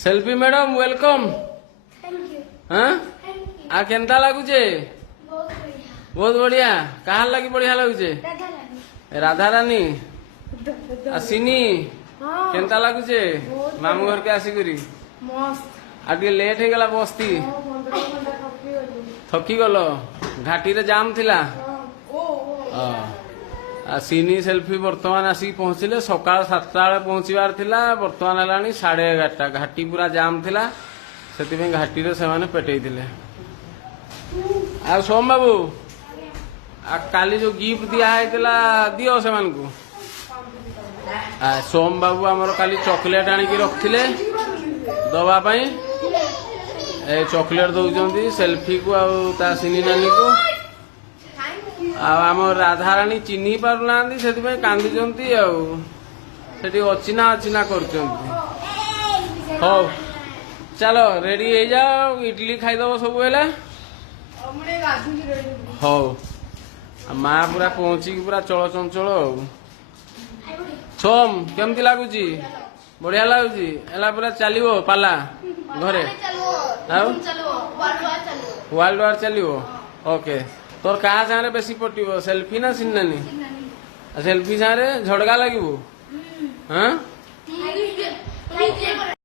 Selfie madam welcome. हाँ आ केनता लगुचे? बहुत बढ़िया। कहा लगी बढ़िया लगुचे? राधा रानी आसिनी केनता लगुचे? मामू घर के आसिकरी आ लेट हो गला बस्ती थकी गल घाटी रे जाम थिला। सिनी सेल्फी बर्तमान आसिक पहुंचले सकाल 7टा बेले पहुंचबार थिला बर्तमान हलानी 11:30 घाटी पूरा जाम थिला सेति घाटी रे सेमाने पेटई थिले। आ सोम बाबू आ काली जो गिफ्ट दिया हैतिला दियो सेमान को। सोम बाबू आमर काली चॉकलेट आनिकी रखथिले दवा पई ए चॉकलेट दउचंती सेल्फी को आ ता सिनी नानी को। आम राधाराणी चिन्ही पारुना से कांदी अचिना अचिना कर। चलो रेडी हो जाओ इडली खाईदब सब है। हौ माँ पूरा पहुँची पूरा चल चंचल। सोम केमती लगुच? बढ़िया लगुच पूरा चलो पाला घरे वर्ल्ड वार चलो। ओके तोर कहा सारे बेसी पटिबो सेल्फी ना सिन्नानी? सेल्फी सारे झड़गा लगे। हाँ